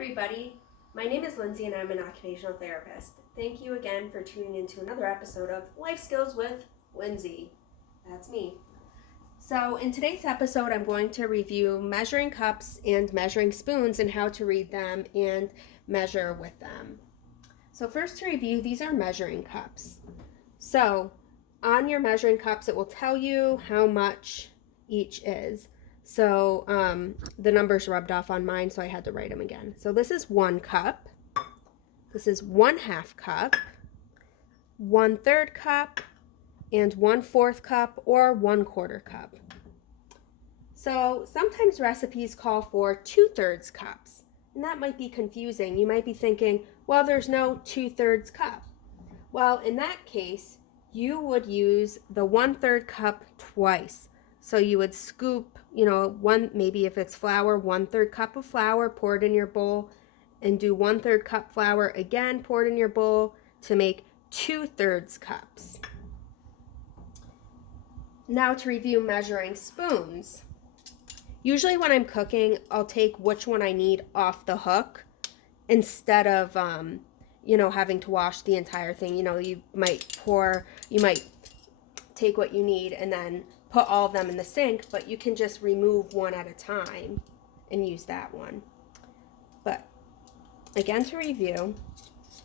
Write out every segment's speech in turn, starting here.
everybody. My name is Lindsay and I'm an occupational therapist. Thank you again for tuning into another episode of Life Skills with Lindsay. That's me. So in today's episode, I'm going to review measuring cups and measuring spoons and how to read them and measure with them. So first to review, these are measuring cups. So on your measuring cups, it will tell you how much each is. So the numbers rubbed off on mine, so I had to write them again. So this is 1 cup. This is 1/2 cup, 1/3 cup, and 1/4 cup or 1/4 cup. So sometimes recipes call for 2/3 cups, and that might be confusing. You might be thinking, well, there's no 2/3 cup. Well, in that case, you would use the 1/3 cup twice. So you would scoop, maybe if it's flour, 1/3 cup of flour, pour it in your bowl, and do 1/3 cup flour again, pour it in your bowl to make 2/3 cups. Now to review measuring spoons. Usually when I'm cooking, I'll take which one I need off the hook instead of, having to wash the entire thing. You might take what you need and then put all of them in the sink, but you can just remove one at a time and use that one. But again, to review,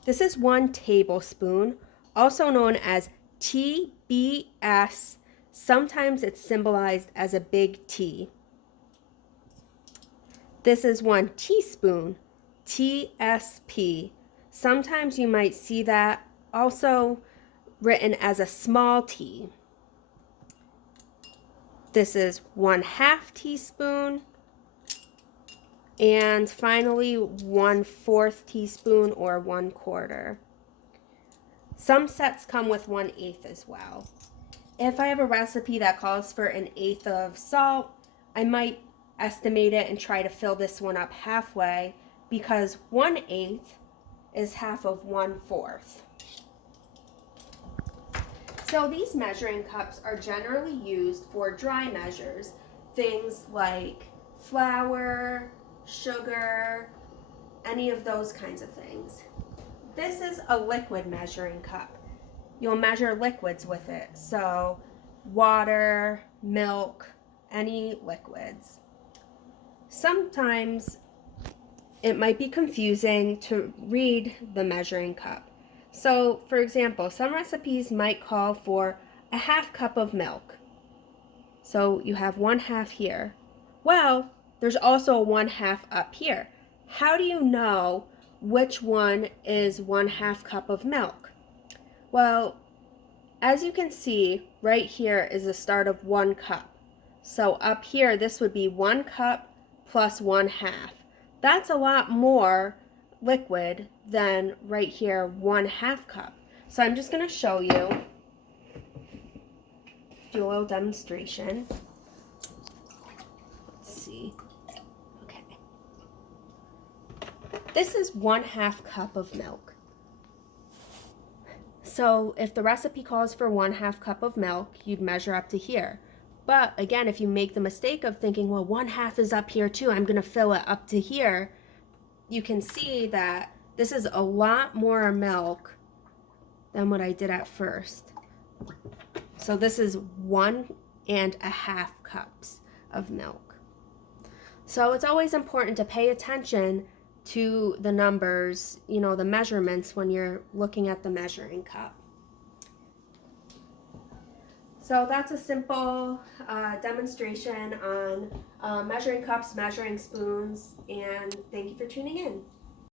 this is 1 tablespoon, also known as TBS. Sometimes it's symbolized as a big T. This is 1 teaspoon, TSP. Sometimes you might see that also written as a small t. This is 1/2 teaspoon. And finally, 1/4 teaspoon or 1/4. Some sets come with 1/8 as well. If I have a recipe that calls for 1/8 of salt, I might estimate it and try to fill this one up halfway, because 1/8 is half of 1/4. So these measuring cups are generally used for dry measures, things like flour, sugar, any of those kinds of things. This is a liquid measuring cup. You'll measure liquids with it, so water, milk, any liquids. Sometimes it might be confusing to read the measuring cup. So, for example, some recipes might call for 1/2 cup of milk. So you have 1/2 here. Well, there's also a 1/2 up here. How do you know which one is 1/2 cup of milk? Well, as you can see, right here is the start of 1 cup. So up here, this would be 1 cup plus 1/2. That's a lot more liquid than right here, 1/2 cup. So I'm just going to show you, do a little demonstration. Let's see. Okay. This is 1/2 cup of milk. So if the recipe calls for 1/2 cup of milk, you'd measure up to here. But again, if you make the mistake of thinking, well, 1/2 is up here too, I'm going to fill it up to here, you can see that this is a lot more milk than what I did at first. So this is 1.5 cups of milk. So it's always important to pay attention to the numbers, the measurements when you're looking at the measuring cup. So that's a simple demonstration on measuring cups, measuring spoons, and thank you for tuning in.